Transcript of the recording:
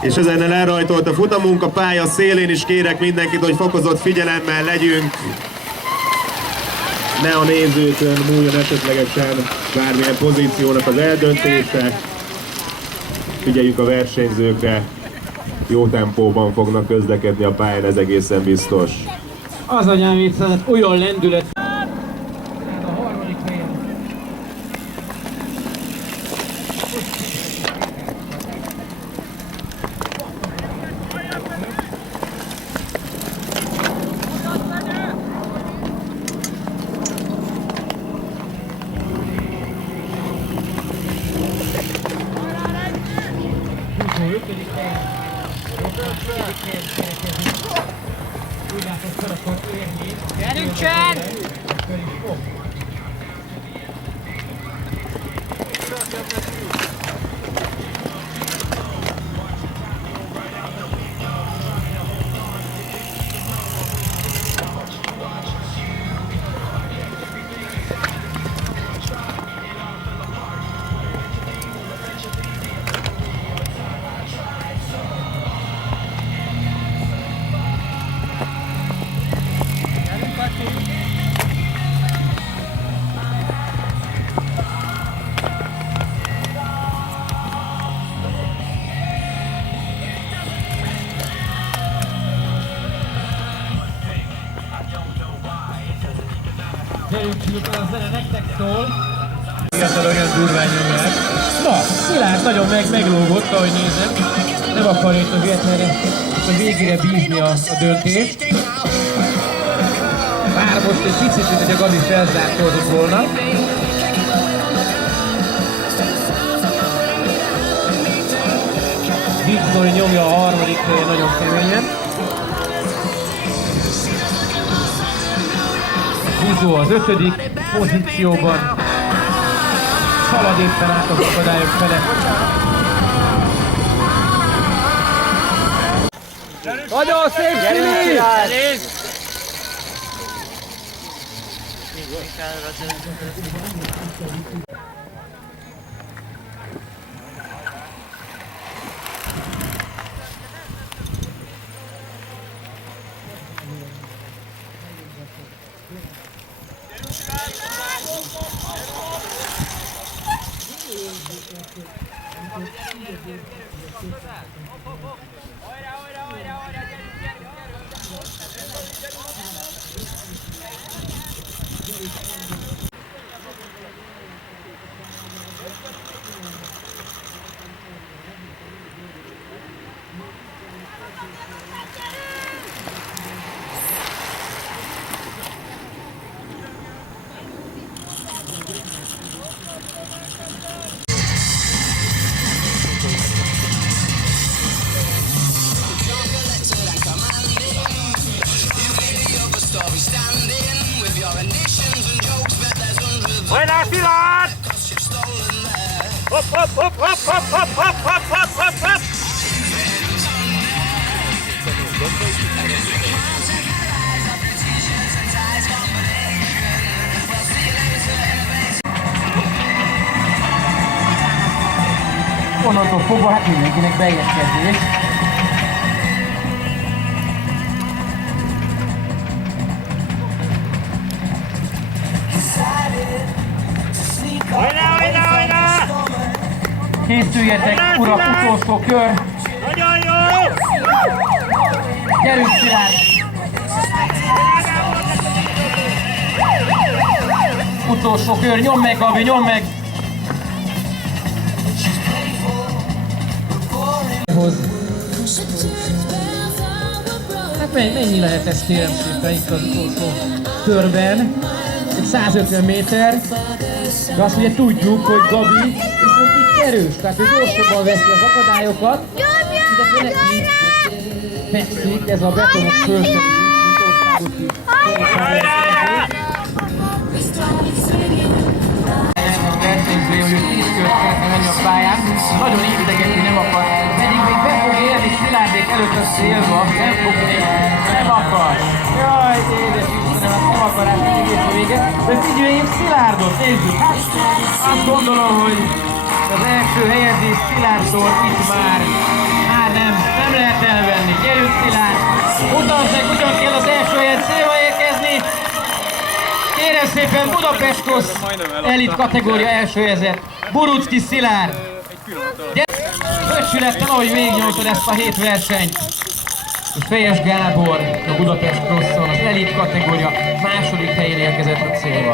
És ezennel elrajtolt a futamunk, a pálya szélén is kérek mindenkit, hogy fokozott figyelemmel legyünk. Ne a nézőkön múljon esetlegesen bármilyen pozíciónak az eldöntése. Figyeljük a versenyzőkre, jó tempóban fognak közlekedni a pályán, ez egészen biztos. Az anyám viccelet, olyan lendület. Gyerünk csend! Gyerünk, miután a zene nektek szól. Fiatal olyan durván nyomják. Na, Szilárd nagyon meglógott, ahogy nézem. Nem akar itt a Vietnamre a végére bízni a döntést. Bár most egy picit, mint hogy a Gabi felzárkózott volna. Victor nyomja a harmadik helyen nagyon keményen. Húzó az 5. pozícióban. Szalad éppen át az akadályok fele. Nagyon szép Sili! Hajrá, Szilárd! Hopp, hopp, hopp, hopp, hopp, hopp, hopp, hopp, hopp, hopp, hopp! Onnantól fogva hát mindenkinek beérkezés. Hajrá, hajrá, hajrá! Készüljetek, urak, utolsó kör! Nagyon jó! Gyerünk, Szilárd! Utolsó kör, nyomd meg, Gabi, nyomd meg! Hát mennyi lehet ez, kérem szépen itt az utolsó körben? Egy 150 méter, de azt ugye tudjuk, hogy Gabi viszont itt erős, tehát ő gyorsabban veszi az akadályokat, de neki fekszik ez a betonos fölszögű, mint országúti. A versenyző, hogy ő 10 kört szeretne menni a pályán, nagyon idegetni nem akar, pedig még be fog érni Szilárdék előtt a célba, nem fog még, nem akar. Jaj, édes Istenem, akarat, nem akarás, mindig és a vége. De figyeljünk Szilárdot, nézzük! Hát azt gondolom, hogy az első helyezés Szilárdtól itt már nem lehet elvenni. Gyerünk Szilárd! Mutasd meg, hogyan kell az első helyen célba érkezni! Kérem szépen Budapest Cross elit kategória első helyezett Borucki Szilárd! Öcsülettem, ahogy végignyomtad ezt a 7 versenyt! És Fejes Gábor a Budapest Crosson az elit kategória második helyén érkezett a célba.